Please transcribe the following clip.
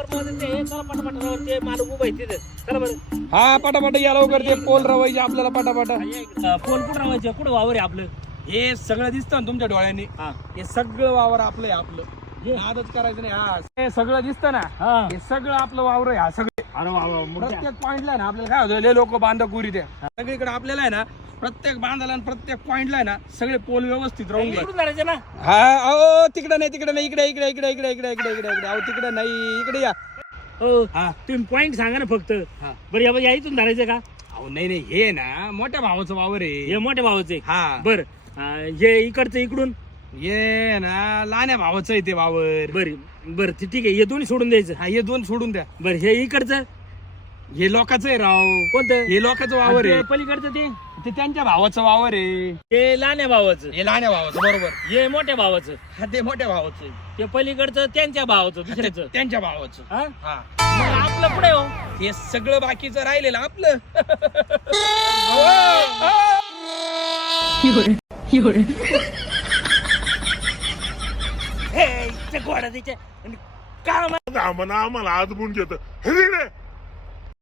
वावर मध्ये ते चला पटापटावर ते मालक उभं आहे तिथे. चला बरं. हा पटापट या लवकर ते पोल रवायचे आपल्याला पटापट. पोल कुठं राहायचं, कुठं वावर आहे आपलं? हे सगळं दिसतं ना तुमच्या डोळ्यांनी. हा. हे सगळं वावर आपलं आहे आपलं. नादच करायचं नाही. हा हे सगळं दिसतं ना, हा. हे सगळं आपलं वावर आहे. हा सगळे अरे वा वा, मोठ्या. प्रत्येक पॉइंटला आहे ना आपल्याला काय होतं, लय लोक बांधा कुरी त्या सगळीकडे आपल्याला आहे ना प्रत्येक बांधाला आणि प्रत्येक पॉइंटला आहे ना सगळे पोल व्यवस्थित राहून इकडून धरायचं ना. हा अहो तिकडे नाही इकडे नाही इकडे इकडे इकडे इकडे इकडे इकडे इकडे इकडे अहो तिकडे नाही इकडे या. हो हा. तुम्ही पॉइंट सांगा ना फक्त. हा. बरं या इथून धरायचं का? अहो नाही नाही हे ना मोठ्या भावाचं वावर हे आहे. मोठ्या भावाचे. हा बर हे इकडचं इकडून. ये ना लहान्या भावाचं आहे ते वावर. बर बर ठीक आहे, हे दोन्ही सोडून द्यायचं. हा हे दोन सोडून द्या. बर हे इकडचं हे लोकांचं आहे राव. कोणतं? हे लोकांचं वावर आणि आहे. ते पलीकडचं ते ते त्यांच्या भावाचं वावर आहे. ते लहान्या भावाचं. हे लहान्या भावाचं बरोबर. हे मोठ्या भावाचं. हा ते मोठ्या भावाचं आहे. ते पलीकडचं त्यांच्या भावाचं दुसऱ्याचं. त्यांच्या भावाचं. हा? हा मग आपलं पुढे हो. हे सगळं बाकीचं राहिलेलं आपलं. हे इथे घोडा तिचे काम. आम्हाला आजमून घेत हे